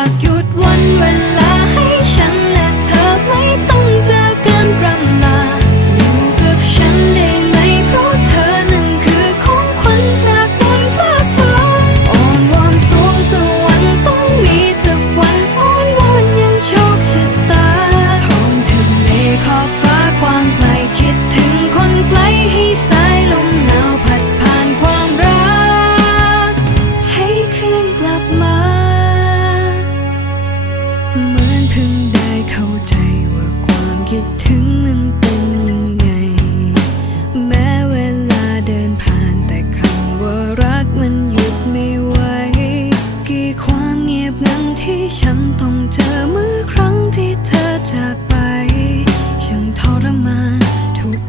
ากหยุดวันเวลา พิ่งได้เข้าใจว่าความคิดถึงนั้นเป็นยังไง แม้เวลาเดินผ่านแต่คำว่ารักมันหยุดไม่ไหว กี่ความเงียบงันที่ฉันต้องเจอเมื่อครั้งที่เธอจากไปช่าทรมานทุก